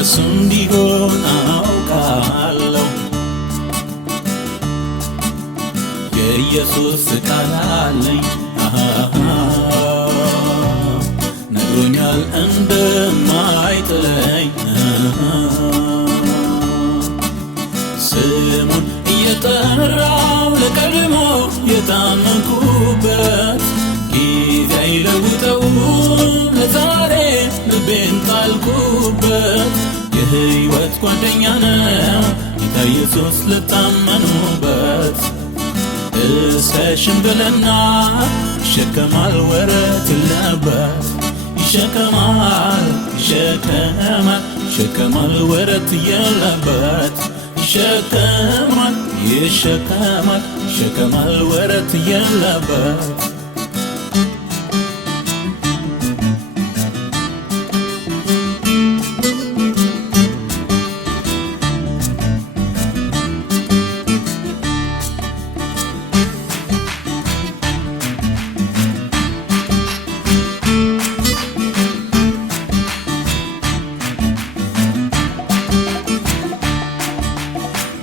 በሱ እንዲሆን አውቃለሁ። የኢየሱስ ቃል አለኝ ነግሮኛል እንደማይጥለኝ ስሙን እየጠራው ለቀድሞ የታመንኩበት ጊዜ አይለውጠውም ለዛሬ ልቤን ጣልኩበት። የሕይወት ጓደኛ ነው ጌታ ኢየሱስ ልታመኑበት። እስከ ሽምግልና ይሸከማል ወረት የለበት። ይሸከማል ይሸከማል ወረት የለበት። ይሸከማል ወረት የለበት።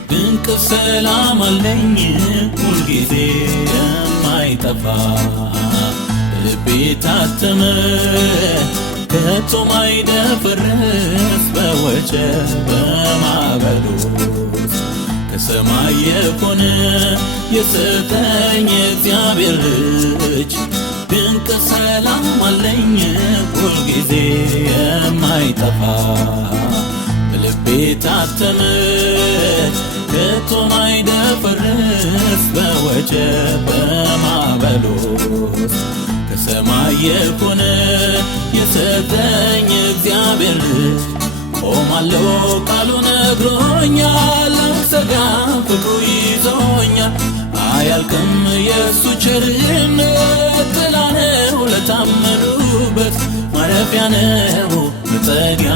ድንቅ ሰላም አለኝ ሁልጊዜ የማይጠፋ ልቤ ታተመ ከቶ ማይደፈርስ በወጀብ በማዕበሉ ከሰማይ የሆነ የሰጠኝ እግዚአብሔር ልጅ። ድንቅ ሰላም አለኝ ሁልጊዜ የማይጠፋ ልቤ ታተመ ከቶ ማይደፈርስ በወጀብ በማዕበሉ ከሰማይ የሆነ የሰጠኝ እግዚአብሔር ልጅ። ቆማለሁ ቃሉ ነግሮኛል አልሰጋም ፍቅሩ ይዞኛል። አያልቅም የእሱ ቸርነት ጥላ ነው ለታመኑበት። ማረፊያ ነው መጠጊያ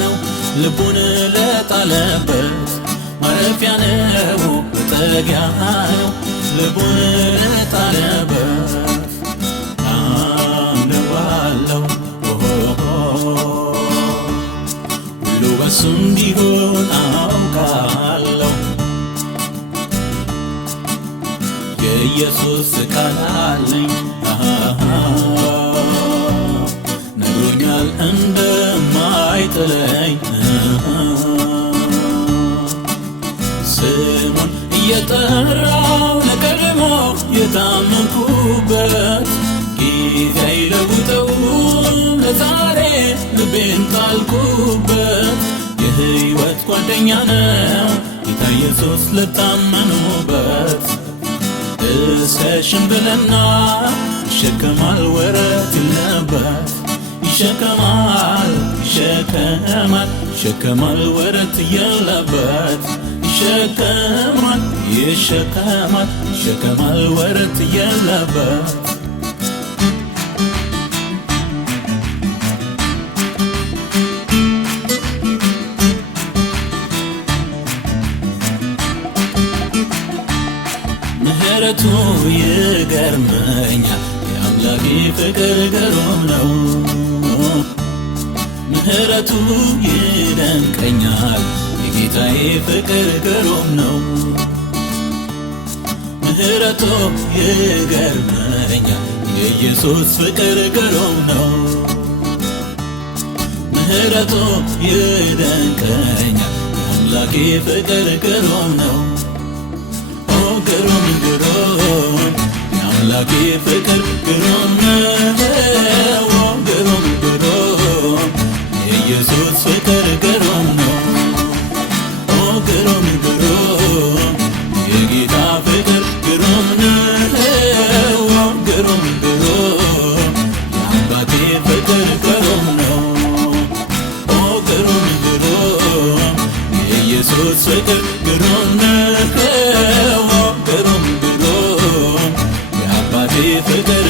ነው ልቡን ለጣለበት። ማረፊያ ነው መጠጊያ ነው ልቡን ለጣለበት። አምነዋለሁ ሁሉ በሱ እንዲሆን አውቃለሁ። የኢየሱስ ቃል አለኝ ነግሮኛል እንደማይጥለኝ ስሙን እየጠራው ለቀድሞ የታመንኩበት ጊዜ አይለውጠውም ለዛሬ ልቤን ጣልኩበት። የሕይወት ጓደኛ ነው ጌታ ኢየሱስ ልታመኑበት። እስከ ሽምግልና ይሸከማል ወረት የለበት። ይሸከማል ወረት የለበት። ይሸከማል ወረት የለበት። ምህረቱ ይገርመኛል የአምላኬ ፍቅር ግሩም ነው። ምህረቱ ይደንቀኛል የጌታዬ ፍቅር ግሩም ነው። ምህረቱ ይገርመኛል የኢየሱስ ፍቅር ግሩም ነው። ምህረቱ ይደንቀኛል የአምላኬ ፍቅር ግሩም ነው። ግሩም ግሩም የአምላኬ ፍቅር ግሩም ነው። ግሩም ግሩም የኢየሱስ ፍቅር ግሩም ነው። ግሩም ግሩም የጌታ ፍቅር ግሩም ነው። ግሩም ግሩም የአባቴ ፍቅር ግሩም ነው። ግሩም ግሩም የኢየሱስ ፍቅር ግሩም ነው። ግሩም ግሩም የአባቴ ፍቅር